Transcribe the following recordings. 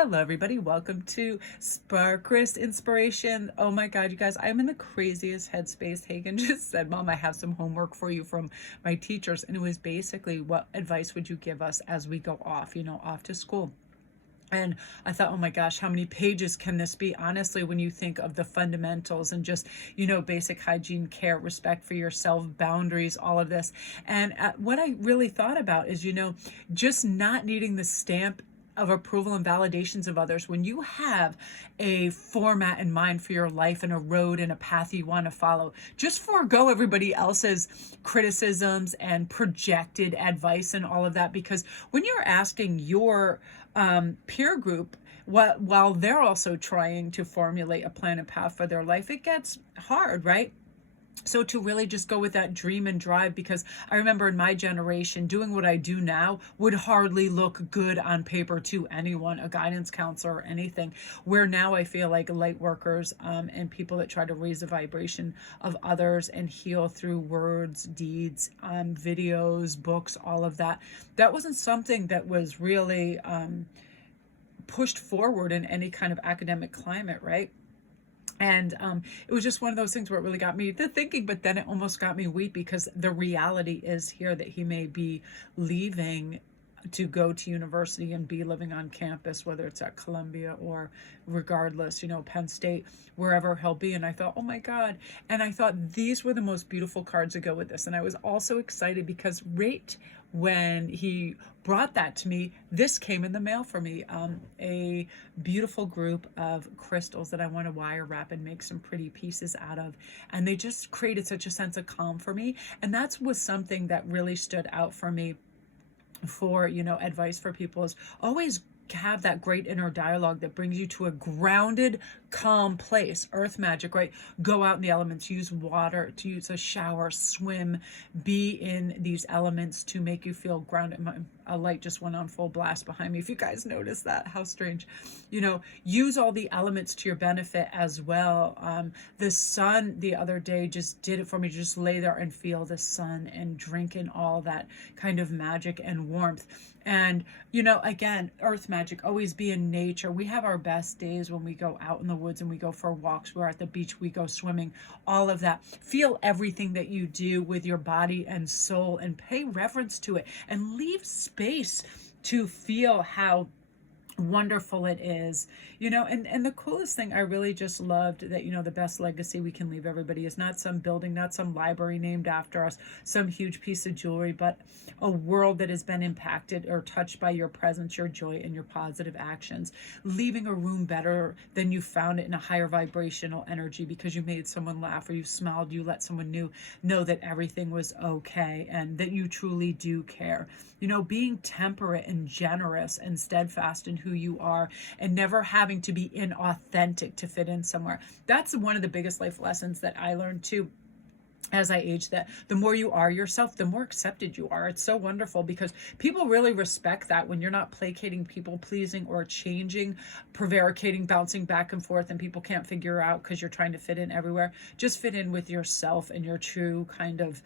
Hello, everybody. Welcome to Sparkrist Inspiration. Oh my God, you guys, I'm in the craziest headspace. Hagen just said, Mom, I have some homework for you from my teachers. And it was basically, what advice would you give us as we go off, off to school? And I thought, oh my gosh, how many pages can this be? Honestly, when you think of the fundamentals and just, basic hygiene, care, respect for yourself, boundaries, all of this. And what I really thought about is, just not needing the stamp of approval and validations of others. When you have a format in mind for your life and a road and a path you want to follow, just forego everybody else's criticisms and projected advice and all of that. Because when you're asking your peer group, while they're also trying to formulate a plan and path for their life, it gets hard, right? So to really just go with that dream and drive, because I remember in my generation, doing what I do now would hardly look good on paper to anyone, a guidance counselor or anything, where now I feel like light workers and people that try to raise the vibration of others and heal through words, deeds, videos, books, all of that. That wasn't something that was really pushed forward in any kind of academic climate, right? And it was just one of those things where it really got me to thinking, but then it almost got me weak, because the reality is here that he may be leaving to go to university and be living on campus, whether it's at Columbia or regardless, Penn State, wherever he'll be. And I thought, oh my God. And I thought these were the most beautiful cards to go with this. And I was also excited because right when he brought that to me, this came in the mail for me, a beautiful group of crystals that I want to wire wrap and make some pretty pieces out of. And they just created such a sense of calm for me. And that was something that really stood out for me for, advice for people, is always have that great inner dialogue that brings you to a grounded, calm place. Earth magic, right? Go out in the elements, use water to use a shower, swim, be in these elements to make you feel grounded. A light just went on full blast behind me. If you guys noticed that, how strange. Use all the elements to your benefit as well. The sun the other day just did it for me. Just lay there and feel the sun and drink in all that kind of magic and warmth. And, again, earth magic, always be in nature. We have our best days when we go out in the woods and we go for walks. We're at the beach, we go swimming, all of that. Feel everything that you do with your body and soul and pay reverence to it, and leave space to feel how wonderful it is, and the coolest thing I really just loved that, the best legacy we can leave everybody is not some building, not some library named after us, some huge piece of jewelry, but a world that has been impacted or touched by your presence, your joy, and your positive actions, leaving a room better than you found it, in a higher vibrational energy, because you made someone laugh, or you smiled, you let someone know that everything was okay and that you truly do care. Being temperate and generous and steadfast in who you are, and never having to be inauthentic to fit in somewhere. That's one of the biggest life lessons that I learned too as I age, that the more you are yourself, the more accepted you are. It's so wonderful, because people really respect that when you're not placating, people pleasing, or changing, prevaricating, bouncing back and forth, and people can't figure out because you're trying to fit in everywhere. Just fit in with yourself and your true kind of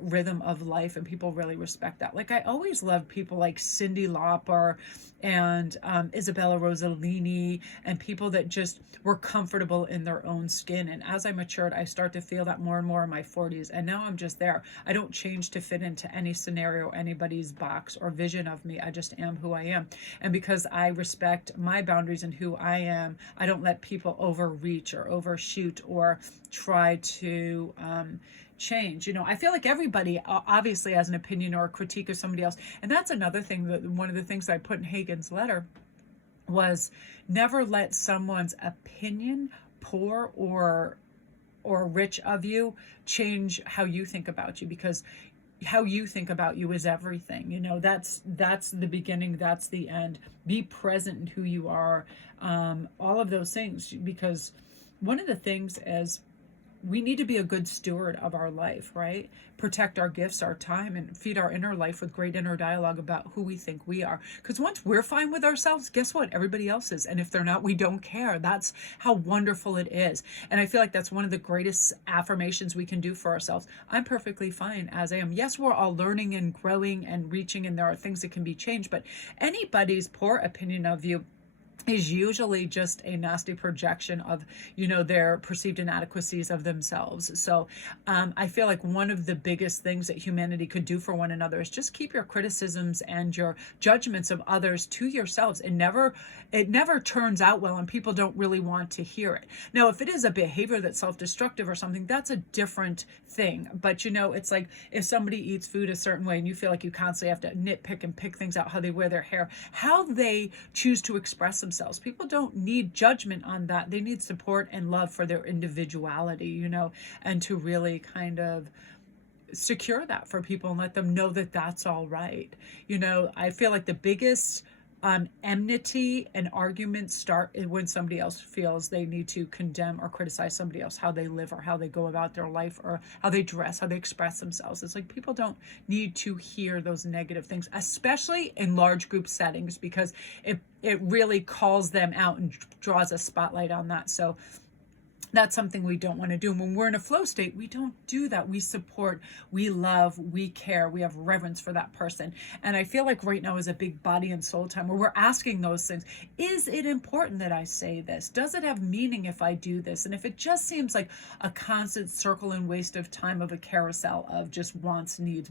rhythm of life, and people really respect that. Like, I always loved people like Cyndi Lauper and Isabella Rossellini, and people that just were comfortable in their own skin. And as I matured, I start to feel that more and more in my 40s. And now I'm just there. I don't change to fit into any scenario, anybody's box or vision of me. I just am who I am. And because I respect my boundaries and who I am, I don't let people overreach or overshoot or try to change. I feel like everybody obviously has an opinion or a critique of somebody else. And that's another thing, that one of the things I put in Hagen's letter was, never let someone's opinion, poor or rich of you, change how you think about you, because how you think about you is everything. That's the beginning, that's the end. Be present in who you are, all of those things, because one of the things is, we need to be a good steward of our life, right? Protect our gifts, our time, and feed our inner life with great inner dialogue about who we think we are. Because once we're fine with ourselves, guess what? Everybody else is. And if they're not, we don't care. That's how wonderful it is. And I feel like that's one of the greatest affirmations we can do for ourselves. I'm perfectly fine as I am. Yes, we're all learning and growing and reaching, and there are things that can be changed, but anybody's poor opinion of you is usually just a nasty projection of, their perceived inadequacies of themselves. So I feel like one of the biggest things that humanity could do for one another is just keep your criticisms and your judgments of others to yourselves. It never turns out well, and people don't really want to hear it. Now, if it is a behavior that's self-destructive or something, that's a different thing. But it's like if somebody eats food a certain way and you feel like you constantly have to nitpick and pick things out, how they wear their hair, how they choose to express themselves. People don't need judgment on that. They need support and love for their individuality, and to really kind of secure that for people and let them know that that's all right. I feel like the biggest enmity and arguments start when somebody else feels they need to condemn or criticize somebody else, how they live or how they go about their life or how they dress, how they express themselves. It's like people don't need to hear those negative things, especially in large group settings, because it really calls them out and draws a spotlight on that. So that's something we don't want to do. And when we're in a flow state, we don't do that. We support, we love, we care, we have reverence for that person. And I feel like right now is a big body and soul time where we're asking those things. Is it important that I say this? Does it have meaning if I do this? And if it just seems like a constant circle and waste of time of a carousel of just wants, needs,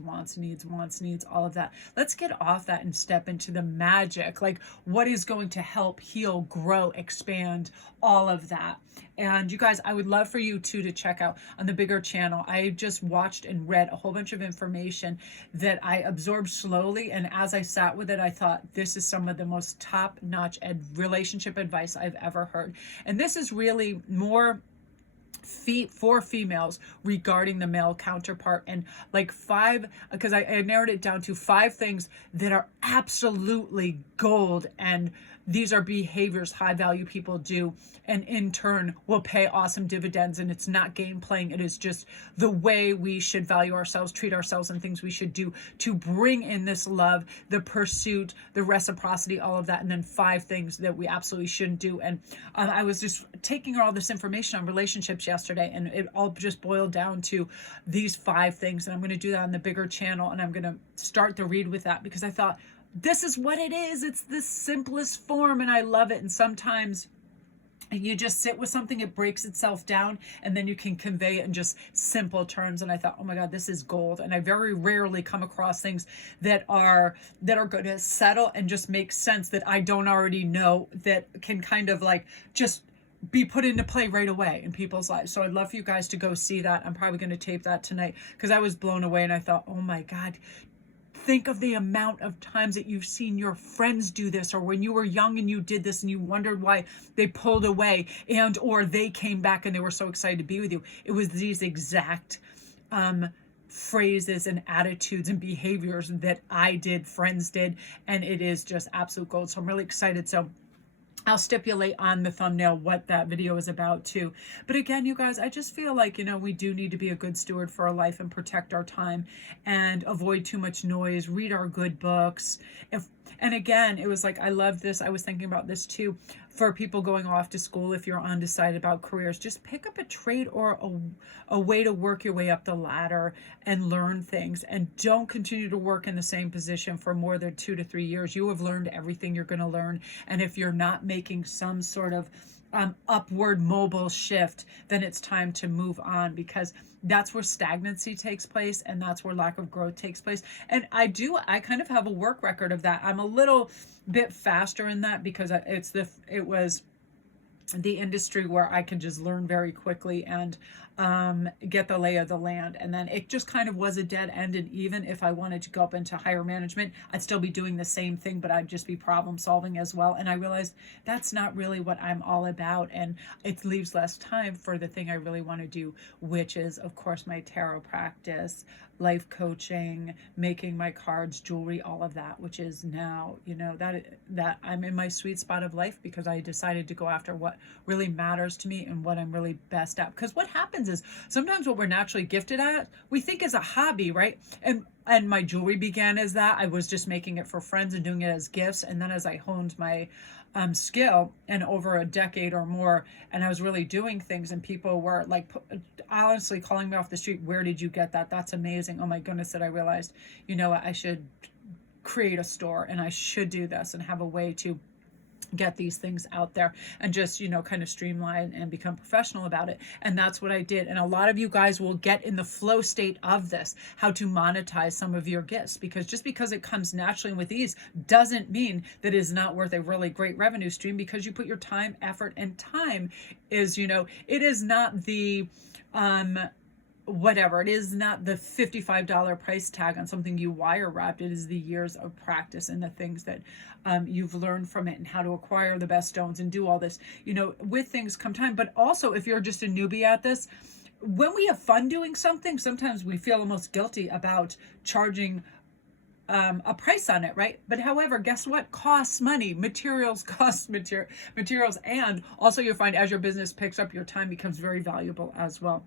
all of that, let's get off that and step into the magic. Like what is going to help heal, grow, expand, all of that. And you guys, I would love for you to check out on the bigger channel. I just watched and read a whole bunch of information that I absorbed slowly. And as I sat with it, I thought this is some of the most top-notch relationship advice I've ever heard. And this is really more for females regarding the male counterpart, and like because I narrowed it down to 5 things that are absolutely gold, and these are behaviors high value people do, and in turn will pay awesome dividends. And it's not game playing, it is just the way we should value ourselves, treat ourselves, and things we should do to bring in this love, the pursuit, the reciprocity, all of that. And then 5 things that we absolutely shouldn't do. And I was just taking all this information on relationships yesterday, and it all just boiled down to these 5 things. And I'm going to do that on the bigger channel, and I'm going to start the read with that because I thought this is what it is. It's the simplest form, and I love it. And sometimes you just sit with something, it breaks itself down, and then you can convey it in just simple terms. And I thought, oh my God, this is gold. And I very rarely come across things that are going to settle and just make sense that I don't already know, that can kind of like just be put into play right away in people's lives. So I'd love for you guys to go see that. I'm probably going to tape that tonight because I was blown away, and I thought, oh my God, think of the amount of times that you've seen your friends do this, or when you were young and you did this and you wondered why they pulled away, and or they came back and they were so excited to be with you. It was these exact phrases and attitudes and behaviors that I did, friends did, and it is just absolute gold. So I'm really excited. So I'll stipulate on the thumbnail what that video is about too. But again, you guys, I just feel like, we do need to be a good steward for our life and protect our time and avoid too much noise, read our good books. And again, it was like, I love this. I was thinking about this too. For people going off to school, if you're undecided about careers, just pick up a trade or a way to work your way up the ladder and learn things. And don't continue to work in the same position for more than 2 to 3 years. You have learned everything you're going to learn. And if you're not making some sort of upward mobile shift, then it's time to move on, because that's where stagnancy takes place, and that's where lack of growth takes place. And I kind of have a work record of that. I'm a little bit faster in that because it was the industry where I can just learn very quickly and get the lay of the land. And then it just kind of was a dead end. And even if I wanted to go up into higher management, I'd still be doing the same thing, but I'd just be problem solving as well. And I realized that's not really what I'm all about. And it leaves less time for the thing I really want to do, which is, of course, my tarot practice, life coaching, making my cards, jewelry, all of that, which is now, that I'm in my sweet spot of life because I decided to go after what really matters to me and what I'm really best at. Because what happens is sometimes what we're naturally gifted at, we think is a hobby, right? And my jewelry began as that. I was just making it for friends and doing it as gifts. And then as I honed my skill, and over a decade or more, and I was really doing things, and people were like honestly calling me off the street, where did you get that? That's amazing. Oh my goodness, that I realized, I should create a store, and I should do this and have a way to get these things out there and just, kind of streamline and become professional about it. And that's what I did. And a lot of you guys will get in the flow state of this, how to monetize some of your gifts, because just because it comes naturally and with ease doesn't mean that it is not worth a really great revenue stream, because you put your time, effort, and time is, it is not the, whatever, it is not the $55 price tag on something you wire wrapped. It is the years of practice and the things that you've learned from it, and how to acquire the best stones and do all this. With things come time. But also, if you're just a newbie at this, when we have fun doing something, sometimes we feel almost guilty about charging a price on it, right? But however, guess what? Costs money. Materials cost materials. And also, you'll find as your business picks up, your time becomes very valuable as well.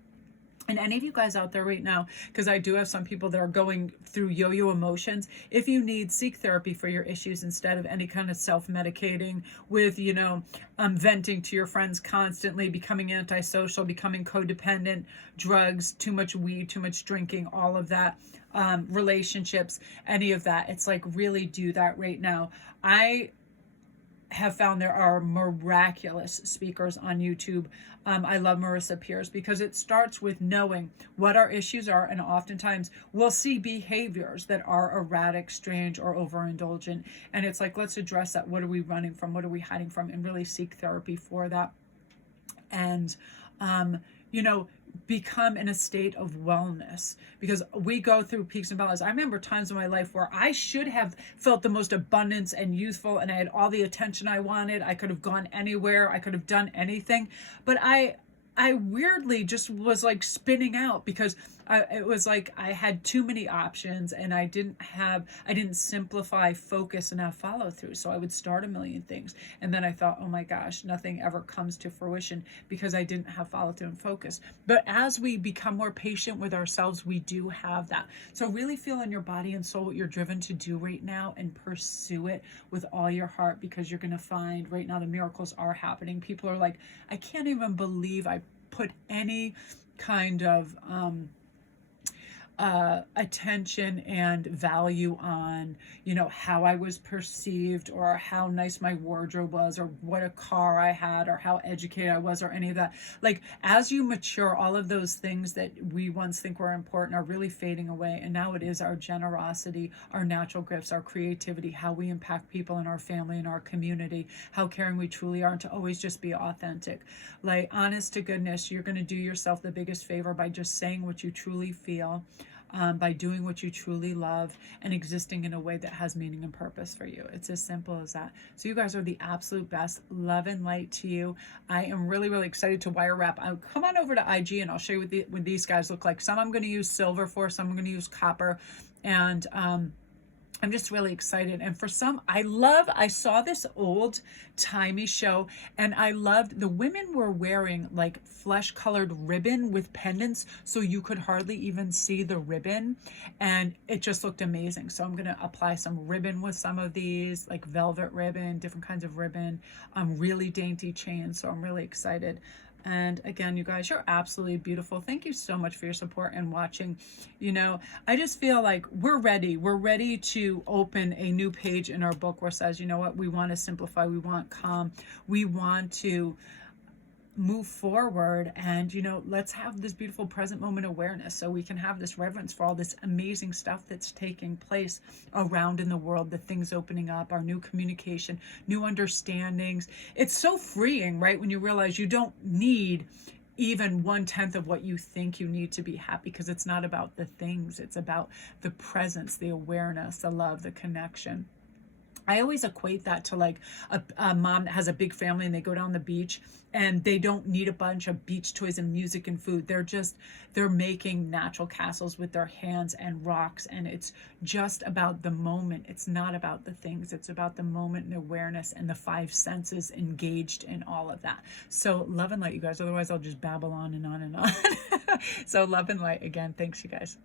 And any of you guys out there right now, because I do have some people that are going through yo-yo emotions, if you need, seek therapy for your issues instead of any kind of self-medicating with, venting to your friends constantly, becoming antisocial, becoming codependent, drugs, too much weed, too much drinking, all of that, relationships, any of that. It's like, really do that right now. I have found there are miraculous speakers on YouTube. I love Marissa Pierce, because it starts with knowing what our issues are, and oftentimes we'll see behaviors that are erratic, strange, or overindulgent, and it's like, let's address that. What are we running from? What are we hiding from? And really seek therapy for that. And become in a state of wellness, because we go through peaks and valleys. I remember times in my life where I should have felt the most abundance and youthful, and I had all the attention I wanted. I could have gone anywhere. I could have done anything, but I weirdly just was like spinning out, because it was like I had too many options, and I didn't simplify, focus, and have follow through. So I would start a million things, and then I thought, oh my gosh, nothing ever comes to fruition because I didn't have follow through and focus. But as we become more patient with ourselves, we do have that. So really feel in your body and soul what you're driven to do right now, and pursue it with all your heart, because you're going to find right now the miracles are happening. People are like, I can't even believe I put any kind of attention and value on, how I was perceived, or how nice my wardrobe was, or what a car I had, or how educated I was, or any of that. Like, as you mature, all of those things that we once think were important are really fading away. And now it is our generosity, our natural gifts, our creativity, how we impact people in our family, in our community, how caring we truly are, and to always just be authentic. Like, honest to goodness, you're going to do yourself the biggest favor by just saying what you truly feel, by doing what you truly love, and existing in a way that has meaning and purpose for you. It's as simple as that. So you guys are the absolute best. Love and light to you. I am really, really excited to wire wrap. Come on over to IG and I'll show you what these guys look like. Some I'm going to use silver for, some I'm going to use copper, and I'm just really excited. And for some, I saw this old timey show, and I loved the women were wearing like flesh colored ribbon with pendants, so you could hardly even see the ribbon, and it just looked amazing. So I'm going to apply some ribbon with some of these, like velvet ribbon, different kinds of ribbon, really dainty chains. So I'm really excited. And again, you guys, you're absolutely beautiful. Thank you so much for your support and watching. I just feel like we're ready. We're ready to open a new page in our book where it says, you know what, we want to simplify. We want calm. We want to move forward, and let's have this beautiful present moment awareness, so we can have this reverence for all this amazing stuff that's taking place around in the world, the things opening up, our new communication, new understandings. It's so freeing, right, when you realize you don't need even 1/10 of what you think you need to be happy, because it's not about the things, it's about the presence, the awareness, the love, the connection. I always equate that to like a mom that has a big family and they go down the beach and they don't need a bunch of beach toys and music and food. They're making natural castles with their hands and rocks. And it's just about the moment. It's not about the things. It's about the moment and awareness and the 5 senses engaged in all of that. So love and light, you guys. Otherwise, I'll just babble on and on and on. So love and light again. Thanks, you guys.